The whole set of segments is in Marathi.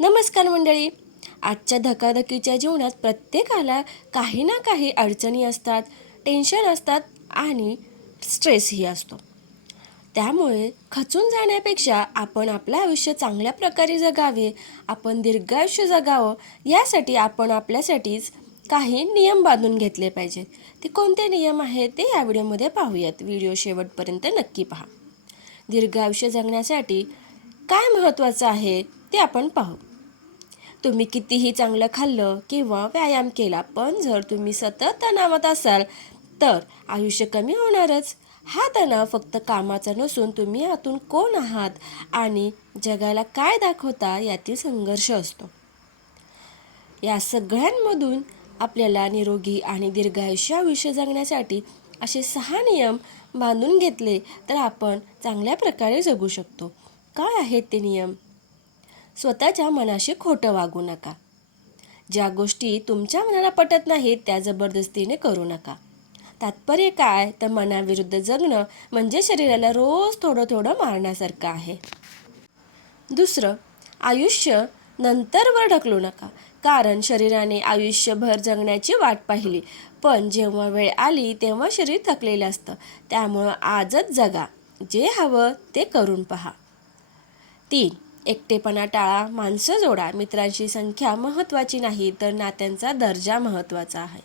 नमस्कार मंडळी. आजच्या धकाधकीच्या जीवनात प्रत्येकाला काही ना काही अडचणी असतात, टेन्शन असतात आणि स्ट्रेसही असतो. त्यामुळे खचून जाण्यापेक्षा आपण आपलं आयुष्य चांगल्या प्रकारे जगावे, आपण दीर्घायुष्य जगावं यासाठी आपण आपल्यासाठीच काही नियम बांधून घेतले पाहिजेत. ते कोणते नियम आहेत ते या व्हिडिओमध्ये पाहूयात. व्हिडिओ शेवटपर्यंत नक्की पहा. दीर्घायुष्य जगण्यासाठी काय महत्त्वाचं आहे ते आपण पाहू. तुम्ही कितीही चांगलं खाल्लं किंवा व्यायाम केला, पण जर तुम्ही सतत तणावात असाल तर आयुष्य कमी होणारच. हा तणाव फक्त कामाचा नसून तुम्ही आतून कोण आहात आणि जगाला काय दाखवता यातील संघर्ष असतो. या सगळ्यांमधून आपल्याला निरोगी आणि दीर्घायुष्य आयुष्य जगण्यासाठी असे 6 नियम बांधून घेतले तर आपण चांगल्या प्रकारे जगू शकतो. काय आहेत ते नियम? स्वतःच्या मनाशी खोटं वागू नका. ज्या गोष्टी तुमच्या मनाला पटत नाहीत त्या जबरदस्तीने करू नका. तात्पर्य काय तर मनाविरुद्ध जगणं म्हणजे शरीराला रोज थोडं थोडं मारण्यासारखं आहे. दुसरं, आयुष्य नंतरवर ढकलू नका. कारण शरीराने आयुष्यभर जगण्याची वाट पाहिली, पण जेव्हा वेळ आली तेव्हा शरीर थकलेलं असतं. त्यामुळं आजच जगा. जे हवं ते करून पहा. 3. एकटेपणा टाळा, माणसं जोडा. मित्रांची संख्या महत्त्वाची नाही तर नात्यांचा दर्जा महत्त्वाचा आहे.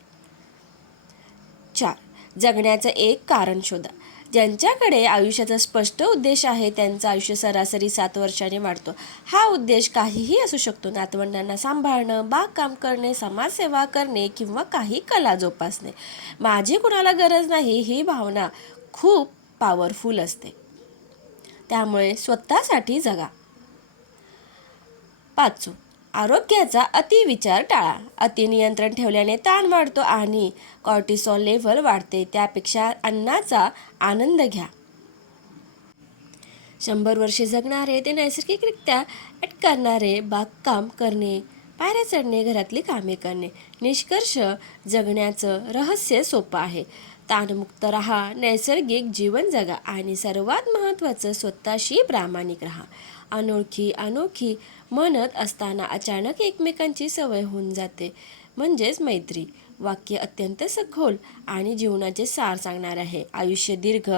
4. जगण्याचं एक कारण शोधा. ज्यांच्याकडे आयुष्याचा स्पष्ट उद्देश आहे त्यांचं आयुष्य सरासरी 7 वर्षांनी वाढतो. हा उद्देश काहीही असू शकतो. नातवंडांना सांभाळणं, बागकाम करणे, समाजसेवा करणे किंवा काही कला जोपासणे. माझी कुणाला गरज नाही ही भावना खूप पॉवरफुल असते. त्यामुळे स्वतःसाठी जगा. 5. आरोग्याचा अतिविचार टाळा. अतिनियंत्रण ठेवल्याने ताण वाढतो आणि कॉर्टिसॉल लेव्हल वाढते. त्यापेक्षा अन्नाचा आनंद घ्या. 100 वर्षे जगणारे ते नैसर्गिकरित्या करणारे, बागकाम करणे, पायऱ्या चढणे, घरातली कामे करणे. निष्कर्ष, जगण्याचं रहस्य सोपं आहे. ताणमुक्त राहा, नैसर्गिक जीवन जगा आणि सर्वात महत्त्वाचं स्वतःशी प्रामाणिक राहा. अनोखी म्हणत असताना अचानक एकमेकांची सवय होऊन जाते, म्हणजेच मैत्री. वाक्य अत्यंत सखोल आणि जीवनाचे सार सांगणार आहे. आयुष्य दीर्घ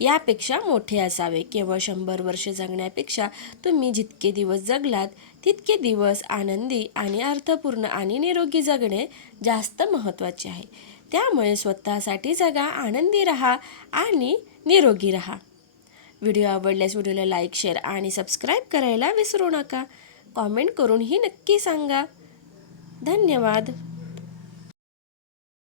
यापेक्षा मोठे असावे. केवळ 100 वर्ष जगण्यापेक्षा तुम्ही जितके दिवस जगलात तितके दिवस आनंदी आणि अर्थपूर्ण आणि निरोगी जगणे जास्त महत्त्वाचे आहे. त्यामुळे स्वतःसाठी जगा, आनंदी राहा आणि निरोगी राहा. व्हिडिओ आवडल्यास व्हिडिओला लाईक, शेअर आणि सबस्क्राईब करायला विसरू नका. कॉमेंट करूनही नक्की सांगा. धन्यवाद.